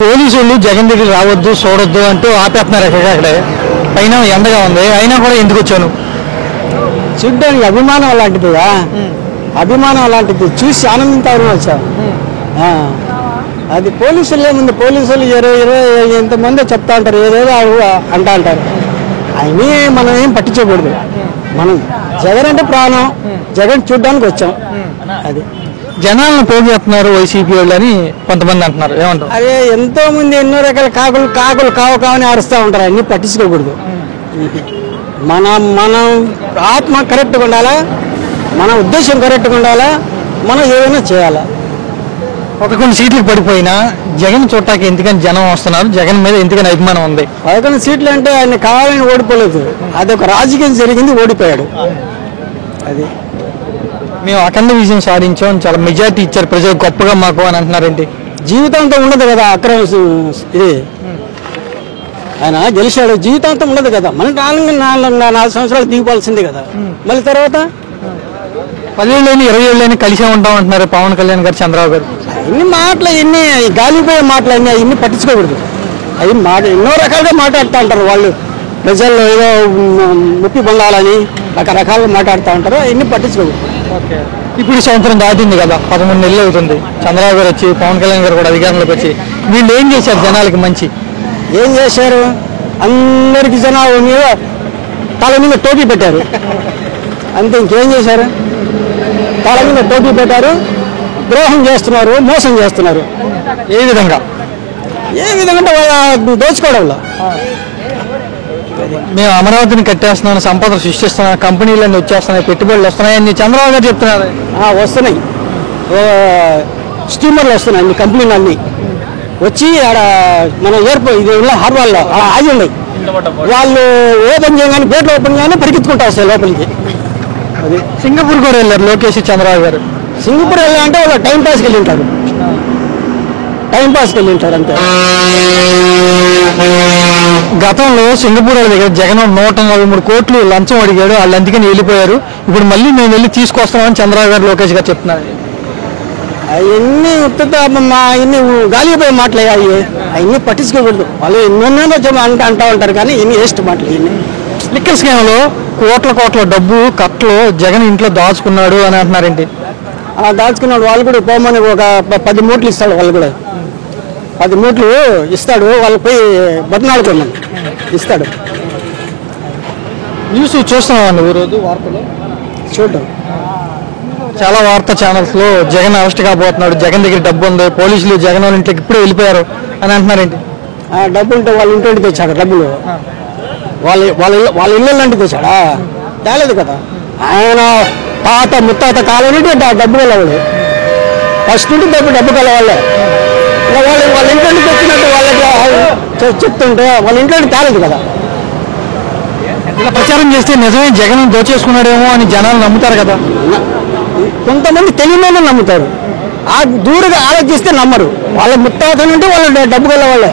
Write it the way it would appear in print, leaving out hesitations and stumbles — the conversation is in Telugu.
పోలీసులు జగన్ దగ్గర రావద్దు చూడొద్దు అంటూ ఆపేస్తున్నారు ఎక్కడెక్కడే పైన ఎండగా ఉంది అయినా కూడా ఎందుకు వచ్చాను చూడ్డానికి అభిమానం అలాంటిదిగా అభిమానం అలాంటిది చూసి ఆనందించాలని వచ్చాం అది పోలీసులు ఏముంది పోలీసులు 20 ఎంతమంది చెప్తా ఉంటారు ఏదేదో అంటా అంటారు అవన్నీ మనం ఏం పట్టించకూడదు మనం జగన్ అంటే ప్రాణం జగన్ చూడ్డానికి వచ్చాం అది జనాలను పోగేస్తున్నారు వైసీపీ వాళ్ళు అని కొంతమంది అంటున్నారు ఏమంటారు అదే ఎంతో మంది ఎన్నో రకాల కాకులు కావని అరుస్తూ ఉంటారు అన్ని పట్టించుకోకూడదు మనం ఆత్మ కరెక్ట్గా ఉండాలా మన ఉద్దేశం కరెక్ట్గా ఉండాలా మనం ఏదైనా చేయాలా కొన్ని సీట్లకు పడిపోయినా జగన్ చూడటానికి ఎందుకని జనం వస్తున్నారు జగన్ మీద ఎందుకని అభిమానం ఉంది 11 సీట్లు అంటే ఆయన కావాలని ఓడిపోలేదు అదొక రాజకీయం జరిగింది ఓడిపోయాడు అది మేము అఖండ విజయం సాధించాం చాలా మెజార్టీ ఇచ్చారు ప్రజలు గొప్పగా మాకు అని అంటున్నారేంటి జీవితాంతం ఉండదు కదా అక్రమ ఇది ఆయన గెలిచాడు జీవితాంతం ఉండదు కదా మన 4 సంవత్సరాలు దిగిపోవాల్సిందే కదా మళ్ళీ తర్వాత 10 ఏళ్ళని 20 ఏళ్ళని కలిసే ఉంటాం అంటున్నారు పవన్ కళ్యాణ్ గారు చంద్రబాబు గారు ఇన్ని మాటలు ఇన్ని గాలిపోయే మాటలు అన్నీ ఇన్ని పట్టించుకోకూడదు అవి ఎన్నో రకాలుగా మాట్లాడుతూ ఉంటారు వాళ్ళు ప్రజల్లో ఏదో ముప్పి పొందాలని రకరకాలుగా మాట్లాడుతూ ఉంటారు ఇన్ని పట్టించుకోకూడదు ఇప్పుడు సంవత్సరం దాటింది కదా 11 నెలలు అవుతుంది చంద్రబాబు గారు వచ్చి పవన్ కళ్యాణ్ గారు కూడా అధికారంలోకి వచ్చి వీళ్ళు ఏం చేశారు జనాలకి మంచి ఏం చేశారు అందరికి జనాలు మీద తల మీద టోపీ పెట్టారు అంతే ఇంకేం చేశారు తల మీద టోపీ పెట్టారు ద్రోహం చేస్తున్నారు మోసం చేస్తున్నారు ఏ విధంగా దోచుకోవడంలో మేము అమరావతిని కట్టేస్తున్నాం సంపద సృష్టిస్తున్నాం కంపెనీలన్నీ వచ్చేస్తున్నాయి పెట్టుబడులు వస్తున్నాయని చంద్రబాబు గారు చెప్తున్నారు వస్తున్నాయి స్టీమర్లు వస్తున్నాయి అన్ని కంపెనీలు అన్నీ వచ్చి ఆడ మన ఎయిర్పోర్ట్ ఇది ఉన్న హార్బర్లో ఆగి ఉన్నాయి వాళ్ళు ఓపెన్ చేయగానే గేట్లు ఓపెన్ చేయగానే పరిగెత్తుకుంటా వస్తాయి లోపలికి అది సింగపూర్ కూడా వెళ్ళారు లోకేష్ చంద్రబాబు గారు సింగపూర్ వెళ్ళాలంటే వాళ్ళు టైంపాస్కి వెళ్ళి ఉంటారు అంతే గతంలో సింగపూర్ వాళ్ళ దగ్గర జగన్ 143 కోట్లు లంచం అడిగాడు వాళ్ళు అందుకని వెళ్ళిపోయారు ఇప్పుడు మళ్ళీ మేము వెళ్ళి తీసుకొస్తున్నామని చంద్రబాబు గారు లోకేష్ గారు చెప్తున్నారు అవన్నీ ఇన్ని గాలిపోయే మాటలు అవన్నీ పట్టించుకోకూడదు వాళ్ళు ఎన్నెన్నో అంటూ ఉంటారు కానీ ఇన్ని వేస్ట్ మాటలు ఇన్ని లిక్కర్ స్కామ్లో కోట్ల డబ్బు కట్టలు జగన్ ఇంట్లో దాచుకున్నాడు అని అంటున్నారేంటి దాచుకున్నాడు వాళ్ళు కూడా పోమని ఒక 10 మూట్లు ఇస్తాడు వాళ్ళు కూడా 10 మూట్లు ఇస్తాడు వాళ్ళు పోయి బతనాడుకున్నాం ఇస్తాడు న్యూస్ చూస్తున్నామండి రోజు వార్తలు చూడటం చాలా వార్తా ఛానల్స్లో జగన్ అరెస్ట్ కాబోతున్నాడు జగన్ దగ్గర డబ్బు ఉంది పోలీసులు జగన్ వాళ్ళ ఇంట్లోకి ఇప్పుడే వెళ్ళిపోయారు అని అంటున్నారేంటి డబ్బు ఉంటే వాళ్ళ ఇంటి తెచ్చాడు డబ్బులు వాళ్ళ ఇళ్ళ లాంటి తెచ్చాడా తేలేదు కదా ఆయన తాత ముత్తాత కాలం నుండి డబ్బు కలవాడు ఫస్ట్ నుండి డబ్బు కలవాళ్ళే వాళ్ళ ఇంటి తెచ్చినట్టు వాళ్ళకి చెప్తుంటే వాళ్ళ ఇంట్లో తేలేదు కదా ఇలా ప్రచారం చేస్తే నిజమే జగన్ దోచేసుకున్నాడేమో అని జనాలు నమ్ముతారు కదా కొంతమంది తెలియని నమ్ముతారు దూరంగా ఆలోచిస్తే నమ్మరు వాళ్ళ ముత్తాత నుండి వాళ్ళ డబ్బు కలవాళ్ళే